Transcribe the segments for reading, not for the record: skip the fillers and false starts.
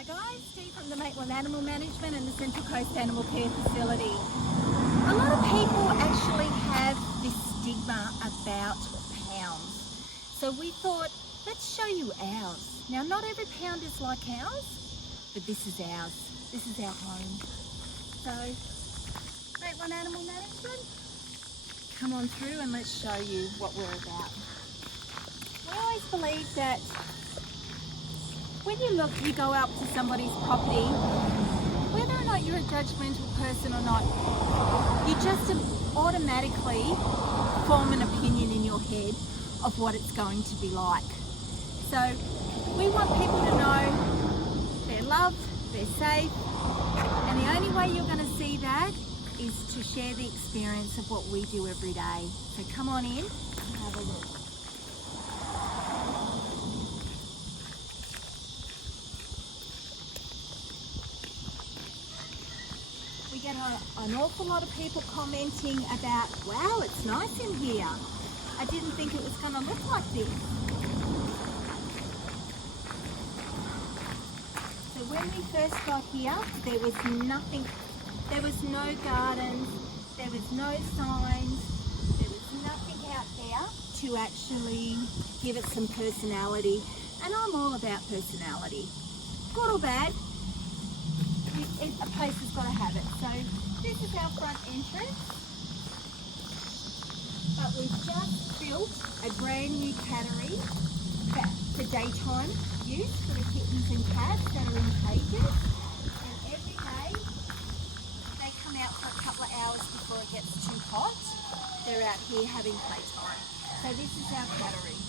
Hi guys, Steve from the Maitland Animal Management and the Central Coast Animal Care Facility. A lot of people actually have this stigma about pounds. So we thought, let's show you ours. Now not every pound is like ours, but this is ours. This is our home. So, Maitland Animal Management, come on through and let's show you what we're about. We always believe that when you go out to somebody's property, whether or not you're a judgmental person or not, you just automatically form an opinion in your head of what it's going to be like. So we want people to know they're loved, they're safe, and the only way you're going to see that is to share the experience of what we do every day. So come on in and have a look. We get an awful lot of people commenting about, wow, it's nice in here. I didn't think it was going to look like this. So when we first got here, there was nothing, there was no gardens, there was no signs, there was nothing out there to actually give it some personality. And I'm all about personality, good or bad. A place has got to have it. So this is our front entrance, but we've just built a brand new cattery for daytime use for the kittens and cats that are in cages. And every day they come out for a couple of hours before it gets too hot. They're out here having playtime. So this is our cattery.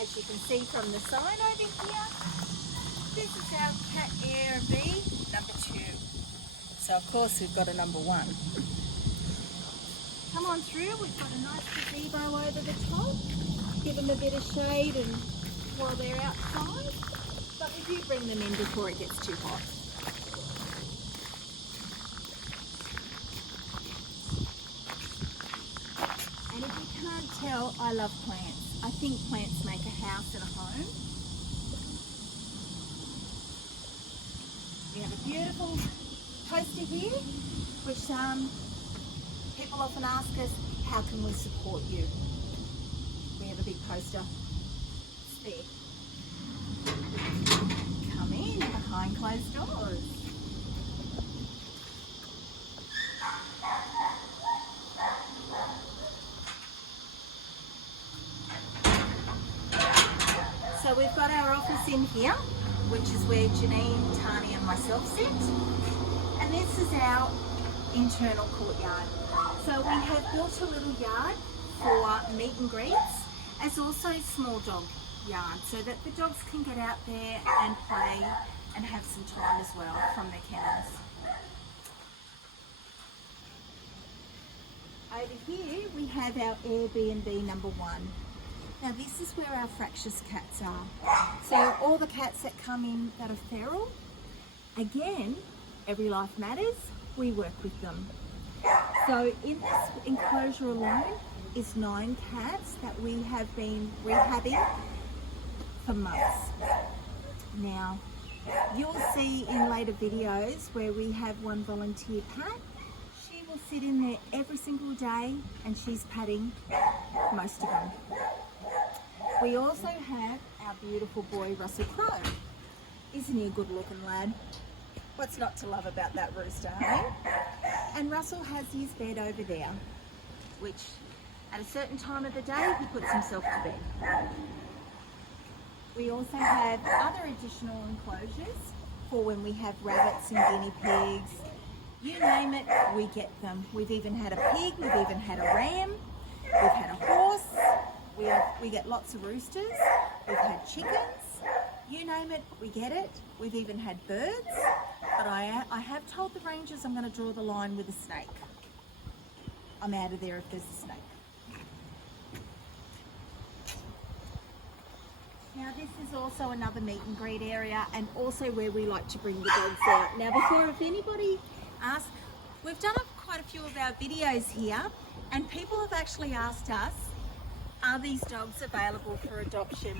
As you can see from the sign over here, this is our cat Airbnb number 2. So of course we've got a number 1. Come on through, we've got a nice gazebo over the top. Give them a bit of shade and while they're outside. But we do bring them in before it gets too hot. And if you can't tell, I love plants. I think plants make a house and a home. We have a beautiful poster here, which people often ask us, how can we support you? We have a big poster. It's there. Come in behind closed doors. So we've got our office in here, which is where Janine, Tani and myself sit. And this is our internal courtyard. So we have built a little yard for meet and greets, as also a small dog yard, so that the dogs can get out there and play and have some time as well from their kennels. Over here we have our Airbnb number 1. Now this is where our fractious cats are. So all the cats that come in that are feral, again, every life matters, we work with them. So in this enclosure alone is 9 cats that we have been rehabbing for months. Now, you'll see in later videos where we have one volunteer pat. She will sit in there every single day and she's patting most of them. We also have our beautiful boy, Russell Crowe. Isn't he a good looking lad? What's not to love about that rooster, eh? And Russell has his bed over there, which at a certain time of the day, he puts himself to bed. We also have other additional enclosures for when we have rabbits and guinea pigs. You name it, we get them. We've even had a pig, we've even had a ram, we've had a horse. We get lots of roosters, we've had chickens, you name it, we get it. We've even had birds, but I have told the rangers I'm going to draw the line with a snake. I'm out of there if there's a snake. Now this is also another meet and greet area and also where we like to bring the dogs out. Now before, if anybody asks, we've done quite a few of our videos here and people have actually asked us, are these dogs available for adoption?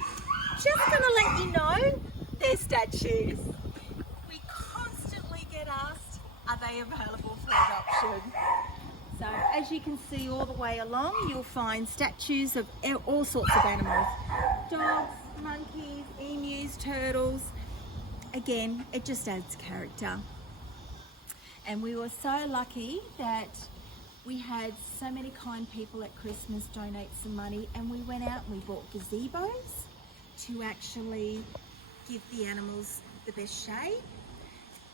Just going to let you know, they're statues. We constantly get asked, are they available for adoption? So as you can see all the way along, you'll find statues of all sorts of animals. Dogs, monkeys, emus, turtles. Again, it just adds character. And we were so lucky that we had so many kind people at Christmas donate some money, and we went out and we bought gazebos to actually give the animals the best shade.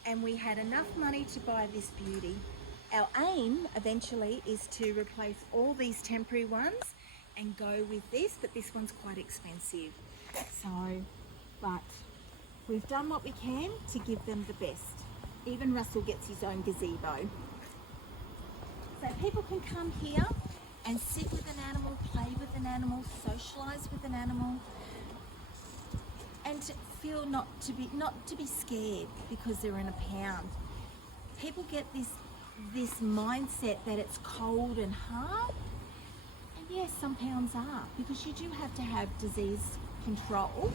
And we had enough money to buy this beauty. Our aim eventually is to replace all these temporary ones and go with this, but this one's quite expensive. So, but we've done what we can to give them the best. Even Russell gets his own gazebo. So people can come here and sit with an animal, play with an animal, socialise with an animal, and to feel not to be scared because they're in a pound. People get this mindset that it's cold and hard, and yes, some pounds are, because you do have to have disease control.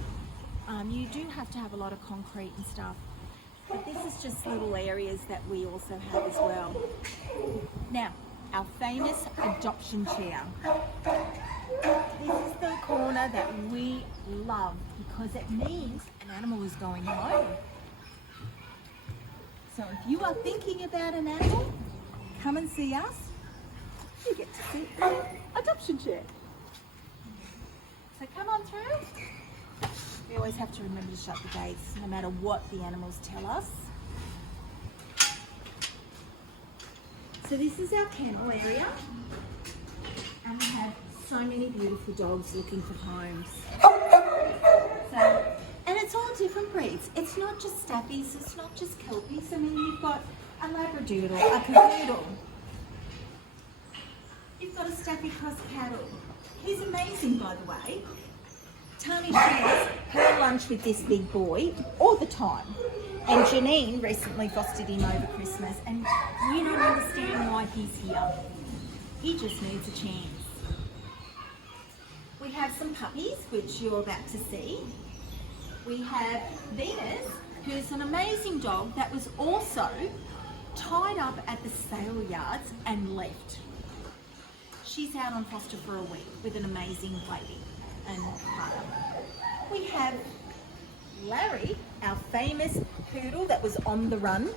You do have to have a lot of concrete and stuff, but this is just little areas that we also have as well. Now, our famous adoption chair. This is the corner that we love because it means an animal is going home. So if you are thinking about an animal, come and see us. You get to see an adoption chair. So come on through. We always have to remember to shut the gates no matter what the animals tell us. So this is our kennel area, and we have so many beautiful dogs looking for homes. So, and it's all different breeds. It's not just staffies, it's not just kelpies. I mean, you've got a labradoodle, a cavoodle. You've got a staffy cross cattle. He's amazing, by the way. Tani shares her lunch with this big boy all the time. And Janine recently fostered him over Christmas, and we don't understand why he's here. He just needs a chance. We have some puppies, which you're about to see. We have Venus, who's an amazing dog that was also tied up at the sale yards and left. She's out on foster for a week with an amazing lady and partner. We have Larry, our famous poodle that was on the run.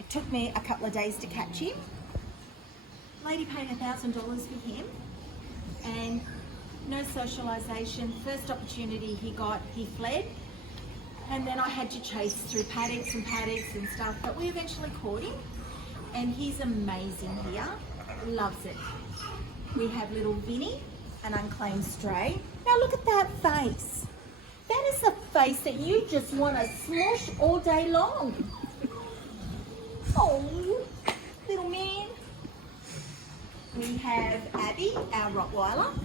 It took me a couple of days to catch him. Lady paid $1,000 for him, and no socialisation. First opportunity he got, he fled, and then I had to chase through paddocks and stuff, but we eventually caught him, and he's amazing here, loves it. We have little Vinny, an unclaimed stray. Now look at that face. That is a face that you just want to smush all day long. Oh, little man. We have Abby, our Rottweiler.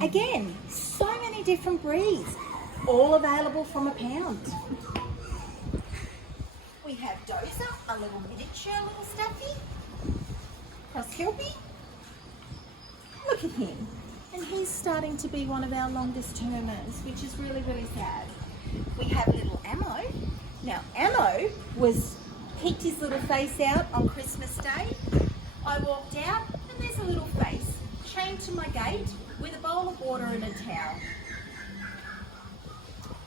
Again, so many different breeds, all available from £1. We have Dozer, a little miniature little staffy. Cross Kelpie. Look at him. And he's starting to be one of our longest termers, which is really, really sad. We have little Ammo. Now, Ammo peeked his little face out on Christmas Day. I walked out, and there's a little face chained to my gate with a bowl of water and a towel.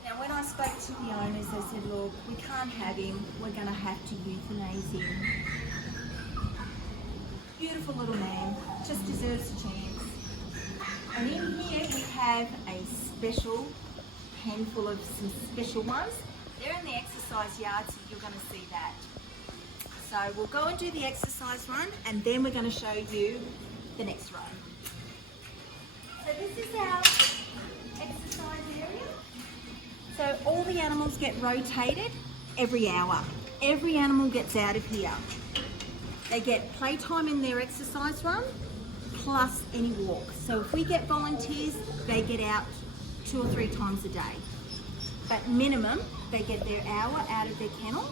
Now, when I spoke to the owners, they said, look, we can't have him. We're going to have to euthanize him. Beautiful little man, just deserves a chance. And in here we have a special handful of some special ones. They're in the exercise yard, so you're going to see that. So we'll go and do the exercise run, and then we're going to show you the next run. So this is our exercise area. So all the animals get rotated every hour. Every animal gets out of here. They get playtime in their exercise run, plus any walk. So if we get volunteers, they get out 2 or 3 times a day. But minimum, they get their hour out of their kennel.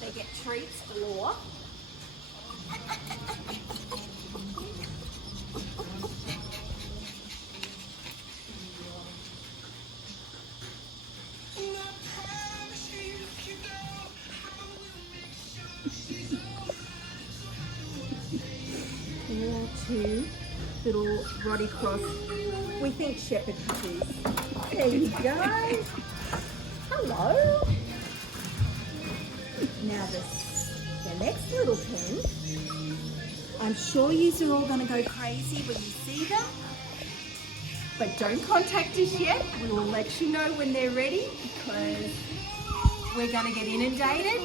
They get treats galore. little Roddy Cross, we think shepherd puppies. There you go. Hello. Now the next little pen, I'm sure you are all going to go crazy when you see them, but don't contact us yet. We will let you know when they're ready because we're going to get inundated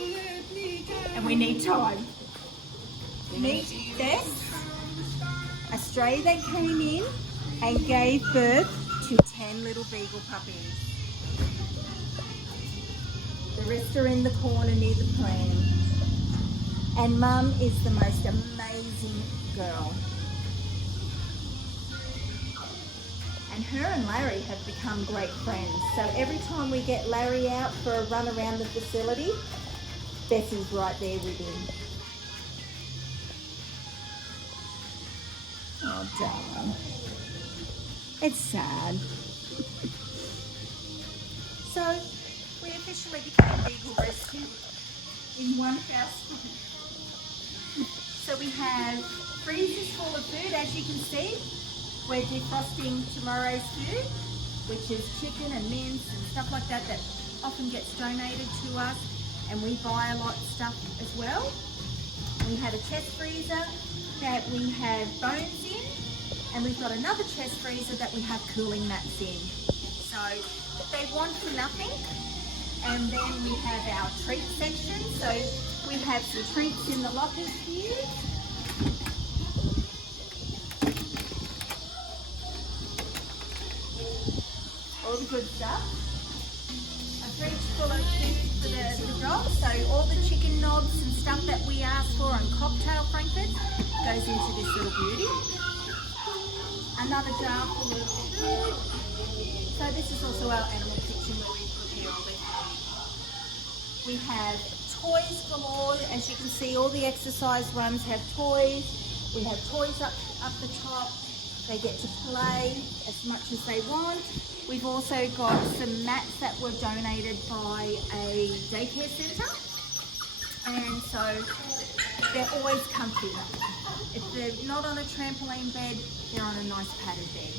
and we need time. Meet Beth, a stray that came in and gave birth to 10 little Beagle puppies. The rest are in the corner near the pram. And Mum is the most amazing girl. And her and Larry have become great friends. So every time we get Larry out for a run around the facility, Bessie's right there with him. Oh, darling. It's sad. So, we officially became Beagle Rescue in one house. So we have freezers full of food, as you can see. We're defrosting tomorrow's food, which is chicken and mince and stuff like that that often gets donated to us, and we buy a lot of stuff as well. We have a chest freezer that we have bones in, and we've got another chest freezer that we have cooling mats in. So they want for nothing. And then we have our treat section. So we have some treats in the lockers here. All the good stuff. A fridge full of things for the dogs. So all the chicken knobs and stuff that we ask for on cocktail frankfurt goes into this little beauty. Another jar full of food. So this is also our animal kitchen where we prepare all the food. We have toys galore. As you can see, all the exercise runs have toys. We have toys up the top. They get to play as much as they want. We've also got some mats that were donated by a daycare centre. And so they're always comfy. If they're not on a trampoline bed, they're on a nice padded bed.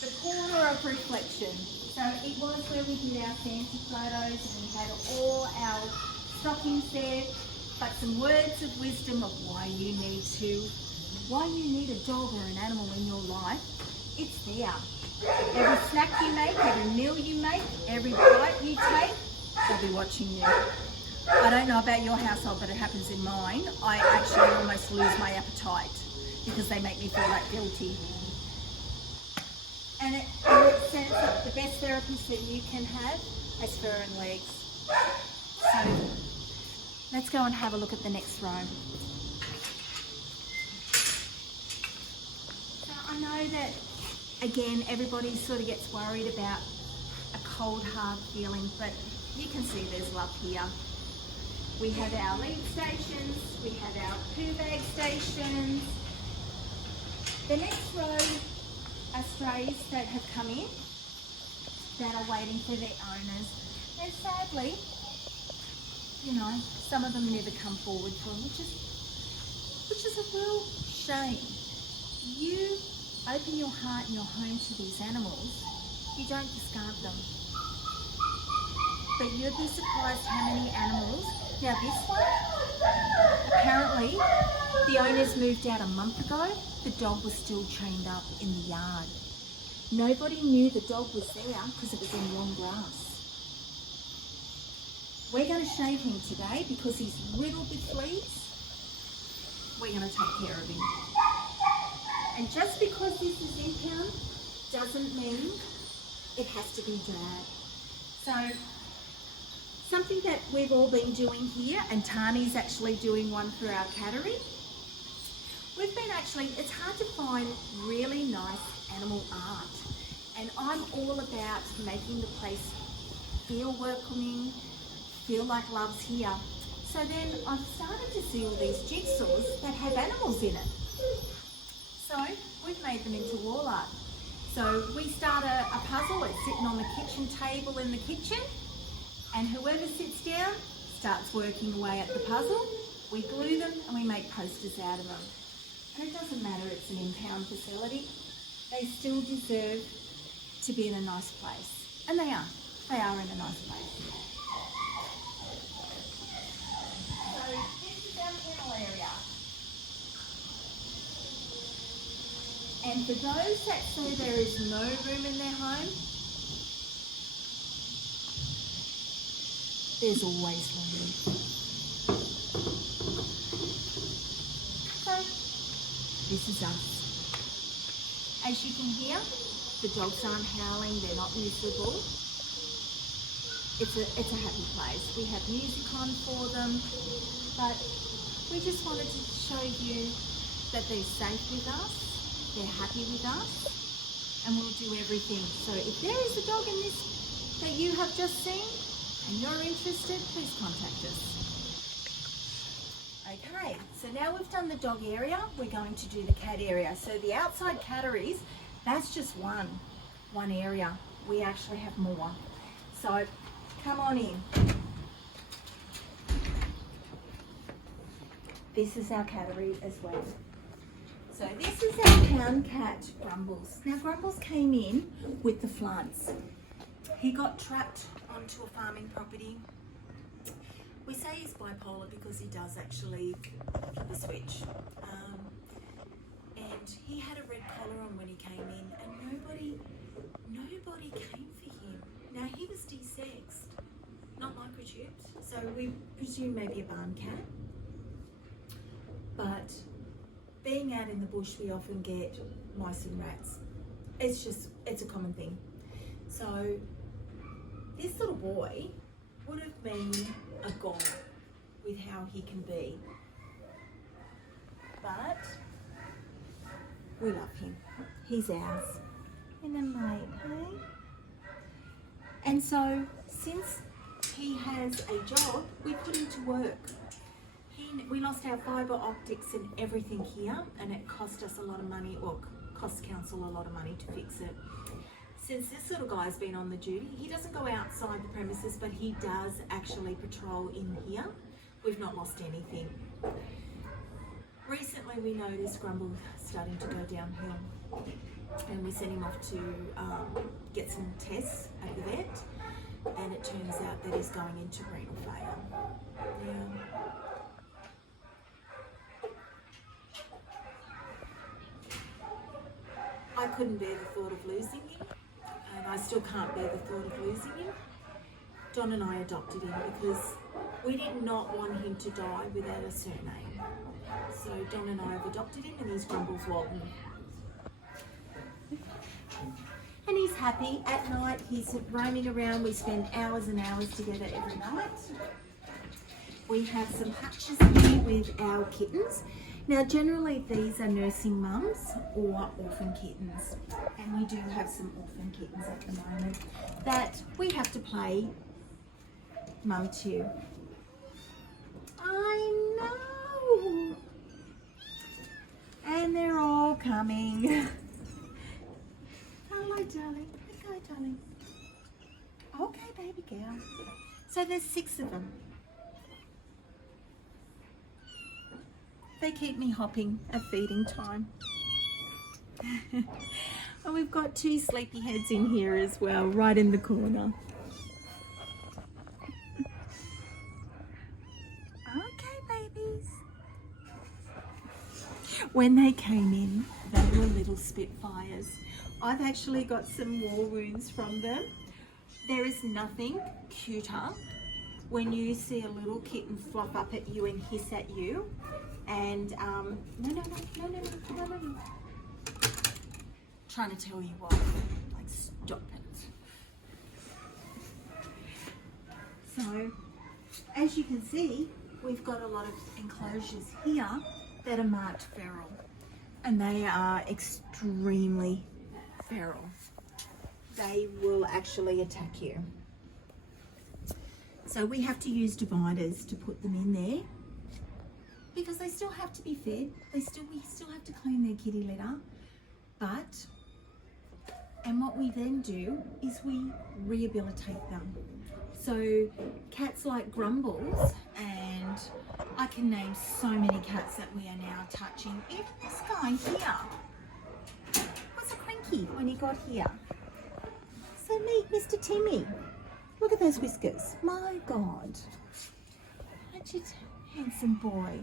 The corner of reflection. So it was where we did our Santa photos and we had all our stockings there, but some words of wisdom of why you need a dog or an animal in your life. It's there. Every snack you make, every meal you make, every bite you take, they'll be watching you. I don't know about your household, but it happens in mine. I actually almost lose my appetite because they make me feel like guilty. And it says that the best therapist that you can have has fur and legs. So let's go and have a look at the next row. So I know that, again, everybody sort of gets worried about a cold, hard feeling, but you can see there's love here. We have our lead stations, we have our poo bag stations. The next row are strays that have come in that are waiting for their owners. And sadly, you know, some of them never come forward for them, which is a real shame. You open your heart and your home to these animals, you don't discard them. But you'd be surprised how many animals. Now this one, apparently the owners moved out a month ago. The dog was still chained up in the yard. Nobody knew the dog was there because it was in long grass. We're going to shave him today because he's riddled with fleas. We're going to take care of him. And just because this is impound doesn't mean it has to be dragged. So something that we've all been doing here, and Tani's actually doing one for our Cattery. We've been it's hard to find really nice animal art. And I'm all about making the place feel welcoming, feel like love's here. So then I've started to see all these jigsaws that have animals in it. So we've made them into wall art. So we start a puzzle, it's sitting on the kitchen table in the kitchen, and whoever sits down starts working away at the puzzle. We glue them and we make posters out of them. And it doesn't matter, it's an impound facility. They still deserve to be in a nice place. And they are. They are in a nice place. So this is our kennel area. And for those that say there is no room in their home, there's always room. So this is us. As you can hear, the dogs aren't howling, they're not miserable. It's a happy place. We have music on for them, but we just wanted to show you that they're safe with us. They're happy with us, and we'll do everything. So if there is a dog in this that you have just seen and you're interested, please contact us. Okay, so now we've done the dog area, we're going to do the cat area. So the outside catteries, that's just one area. We actually have more. So come on in. This is our cattery as well. So this is our pound cat, Grumbles. Now Grumbles came in with the floods. He got trapped onto a farming property. We say he's bipolar because he does actually flip a switch. And he had a red collar on when he came in, and nobody came for him. Now he was desexed, not microchipped, so we presume maybe a barn cat. But being out in the bush, we often get mice and rats. It's a common thing. So this little boy would have been a god with how he can be. But we love him. He's ours. Isn't it, mate? Hey? And so since he has a job, we put him to work. We lost our fibre optics and everything here, and it cost us a lot of money, or cost council a lot of money to fix it. Since this little guy's been on the duty, he doesn't go outside the premises, but he does actually patrol in here. We've not lost anything. Recently we noticed Grumble starting to go downhill, and we sent him off to get some tests at the vet, and it turns out that he's going into renal failure. Yeah. I couldn't bear the thought of losing him, and I still can't bear the thought of losing him. Don and I adopted him because we did not want him to die without a surname. So Don and I have adopted him, and he's Grumbles Walton. And he's happy. At night he's roaming around. We spend hours and hours together every night. We have some hatches here with our kittens. Now generally these are nursing mums or orphan kittens, and we do have some orphan kittens at the moment that we have to play mum to. I know! And they're all coming. Hello darling, hello darling. Okay baby girl. So there's 6 of them. They keep me hopping at feeding time. And we've got 2 sleepyheads in here as well, right in the corner. Okay, babies. When they came in, they were little spitfires. I've actually got some war wounds from them. There is nothing cuter when you see a little kitten flop up at you and hiss at you. And no. Trying to tell you what, like stop it. So, as you can see, we've got a lot of enclosures here that are marked feral, and they are extremely feral. They will actually attack you. So we have to use dividers to put them in there, because they still have to be fed. We still have to clean their kitty litter, but And what we then do is we rehabilitate them. So cats like Grumbles, and I can name so many cats that we are now touching. Even this guy here was a cranky when he got here. So meet Mr. Timmy. Look at those whiskers. My God. Aren't you a handsome boy?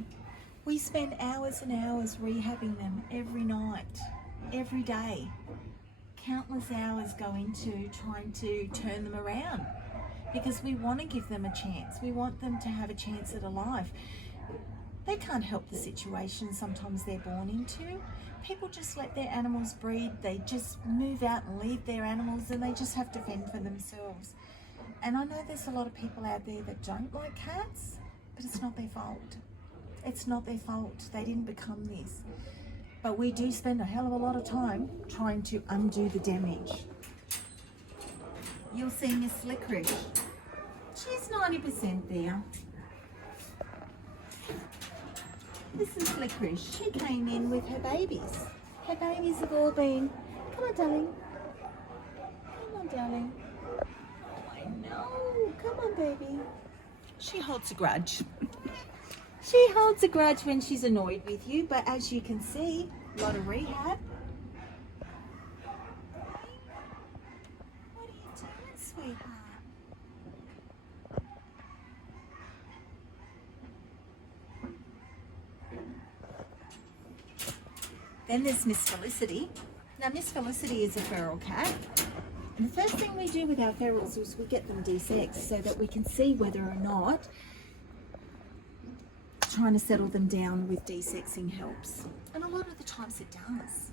We spend hours and hours rehabbing them every night, every day. Countless hours go into trying to turn them around because we want to give them a chance. We want them to have a chance at a life. They can't help the situation sometimes they're born into. People just let their animals breed. They just move out and leave their animals, and they just have to fend for themselves. And I know there's a lot of people out there that don't like cats, but it's not their fault. It's not their fault. They didn't become this. But we do spend a hell of a lot of time trying to undo the damage. You'll see Miss Licorice. She's 90% there. This is Licorice. She came in with her babies. Her babies have all been, come on darling. Come on darling. Oh, I know. Come on baby. She holds a grudge. She holds a grudge when she's annoyed with you, but as you can see, a lot of rehab. What are you doing, sweetheart? Then there's Miss Felicity. Now Miss Felicity is a feral cat. And the first thing we do with our ferals is we get them desexed so that we can see whether or not trying to settle them down with desexing helps. And a lot of the times it does.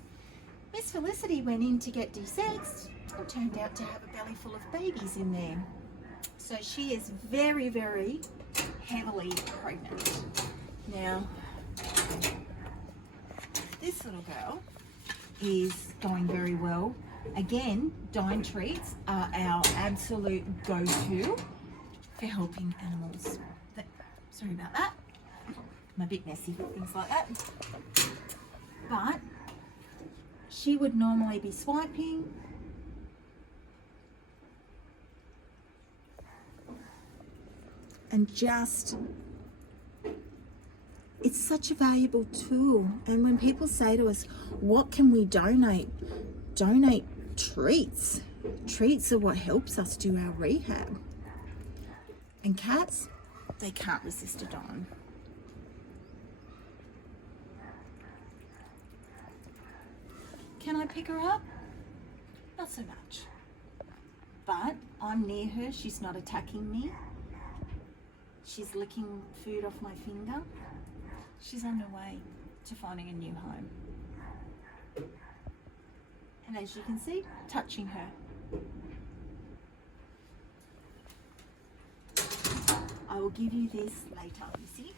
Miss Felicity went in to get desexed and turned out to have a belly full of babies in there. So she is very, very heavily pregnant. Now, this little girl is going very well. Again, dine treats are our absolute go-to for helping animals. Sorry about that. I'm a bit messy for things like that. But she would normally be swiping. And just, it's such a valuable tool. And when people say to us, what can we donate? Donate treats. Treats are what helps us do our rehab. And cats, they can't resist a dime. Can I pick her up? Not so much. But I'm near her, she's not attacking me. She's licking food off my finger. She's on her way to finding a new home. And as you can see, touching her. I will give you this later, you see?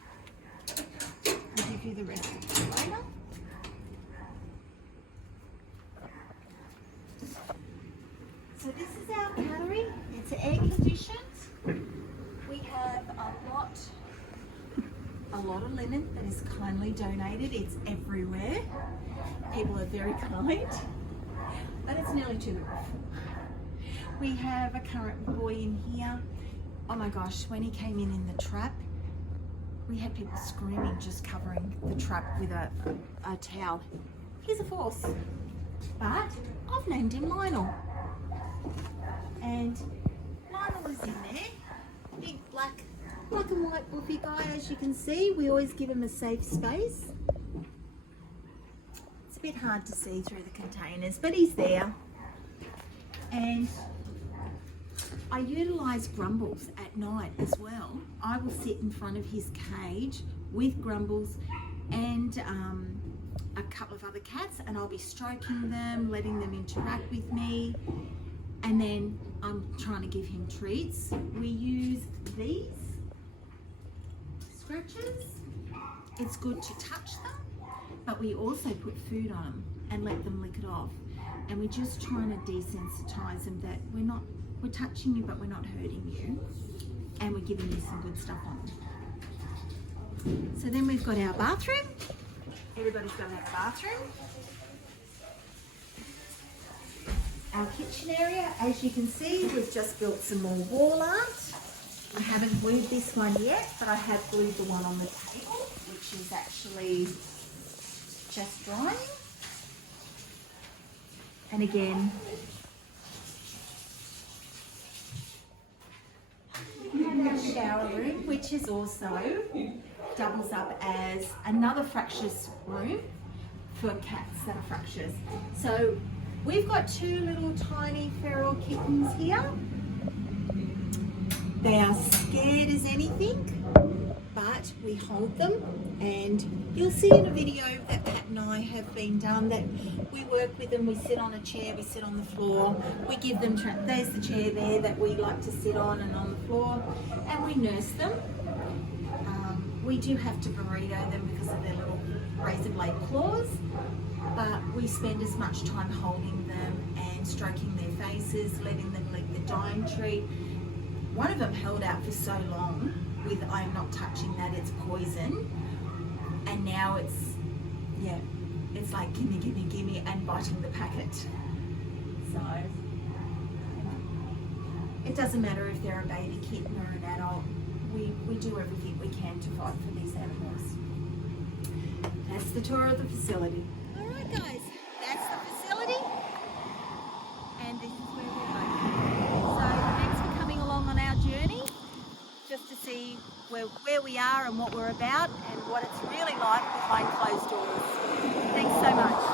I'll give you the rest of it later. So this is our Cattery. It's air conditioned. We have a lot of linen that is kindly donated. It's everywhere. People are very kind, but it's nearly to the roof. We have a current boy in here. Oh my gosh, when he came in the trap, we had people screaming, just covering the trap with a towel. He's a force, but I've named him Lionel. And Lionel is in there, big black and white buffy guy. As you can see, we always give him a safe space. It's a bit hard to see through the containers, but he's there. And I utilise Grumbles at night as well. I will sit in front of his cage with Grumbles and a couple of other cats, and I'll be stroking them, letting them interact with me. And then I'm trying to give him treats. We use these scratchers. It's good to touch them, but we also put food on them and let them lick it off. And we're just trying to desensitize them that we're touching you, but we're not hurting you. And we're giving you some good stuff on them. So then we've got our bathroom. Everybody's got to have a bathroom. our kitchen area. As you can see, we've just built some more wall art. I haven't glued this one yet, but I have glued the one on the table, which is actually just drying. And again, we have our shower room, which is also doubles up as another fractious room for cats that are fractious. So we've got two little tiny feral kittens here. They are scared as anything, but we hold them, and you'll see in a video that Pat and I have been done that we work with them. We sit on a chair, we sit on the floor, we give them, there's the chair there that we like to sit on and on the floor, and we nurse them. We do have to burrito them because of their little razor blade claws, but we spend as much time holding them and stroking their faces, letting them lick the dying treat. One of them held out for so long with I'm not touching that, it's poison, and now it's like gimme, gimme, gimme, and biting the packet. So it doesn't matter if they're a baby kitten or an adult, we do everything we can to fight for these animals. That's the tour of the facility. Alright guys, that's the facility, and this is where we're going. So thanks for coming along on our journey, just to see where we are and what we're about and what it's really like behind closed doors. Thanks so much.